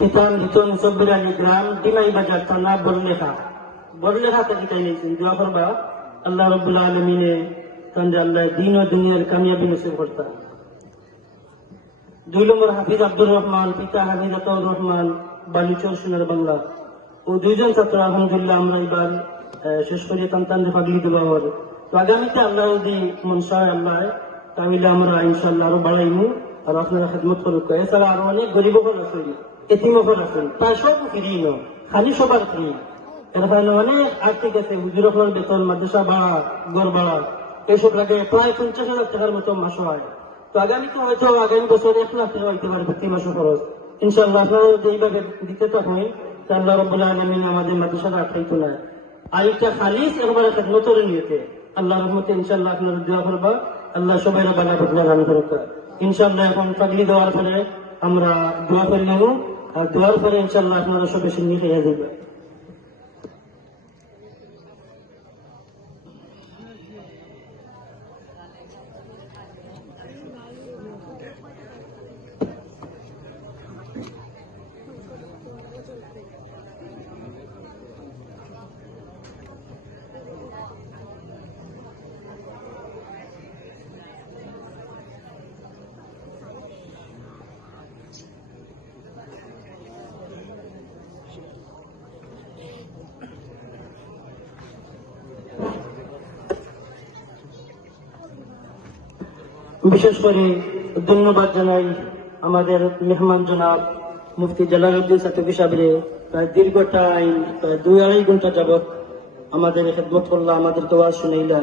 পিতাম ভিতন আলী গ্রাম বাজার থানা থেকে তাই নিয়েছেন দোয়া করবা আল্লাহ আলমিনে তান্ডে আল্লাহ দিন ও দুনিয়ার কামিয়াবি নসিব করতা দুই নম্বর হাফিজ আব্দুর রহমান পিতা হাফিজ আতাউর রহমান বালুচর সোনার বাংলা ও দুইজন ছাত্র আলহামদুলিল্লাহ আমরা এবার শেষ করে তান্তান পাগলি দেওয়া হবে তো আগামীতে আল্লাহ যদি মনসা আল্লাহ তাহলে আমরা ইনশাল্লাহ আরও বাড়াইমু আর আপনারা খেদমত করুক এছাড়া আরও অনেক গরিব ঘর এতিম ঘর প্রায় সব ফ্রি খালি সবার ফ্রি এর অনেক আর্থিক আছে, হুজুর আপনার বেতন, মাদ্রাসা ভাড়া, ঘর ভাড়া এইসব লাগে প্রায় পঞ্চাশ হাজার টাকার মতো মাস হয়। তো হয়তো আগামী বছর এক লাখ টাকা হইতে পারে প্রতি মাসে খরচ। ইনশাল্লাহ আপনারা যদি এইভাবে দিতে থাকেন তা আল্লাহ রব্বুল আলমিন আমাদের মাদ্রাসাটা না খালিস একবারে নিয়েছে আল্লাহ রহমতে ইনশাল্লাহ আপনারা দোয়া করবা। আল্লাহ সবাই দান করুক। ইনশাল্লাহ এখন পাগলি দেওয়ার পরে আমরা দোয়া করে নেব। আর দোয়ার পরে ইনশাল্লাহ আপনারা সব বেশি নিয়ে দেবেন বিশেষ করে ধন্যবাদ জানাই আমাদের মেহমান জনাব মুফতি জালালউদ্দিন সাকিব সাহেবরে প্রায় দীর্ঘ টাইম প্রায় দুই আড়াই ঘণ্টা যাবত আমাদের খেদমত করলা আমাদেরকে ওয়াজ শুনাইলা।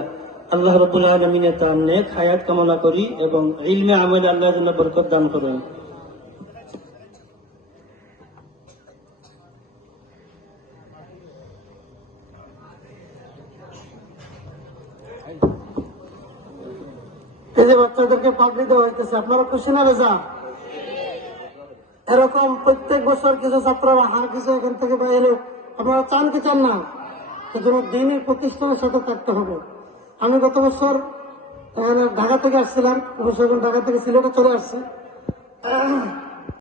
আল্লাহ রবুল্লাহ আলমিনে তার নেক হায়াত কামনা করি এবং ইলমে আমলে আল্লাহ যেন বরকত দান করেন। এই যে বাচ্চাদেরকে পাগড়ি দেওয়া হইতেছে, আপনারা খুশি না রেজা? এরকম প্রত্যেক বছর কিছু ছাত্ররা হার কিছু এখান থেকে এলে। আপনারা চান কি চান না? এজন্য দিনের প্রতিষ্ঠানের সাথে থাকতে হবে। আমি গত বছর ঢাকা থেকে আসছিলাম ঢাকা থেকে সিলেটে চলে আসছি।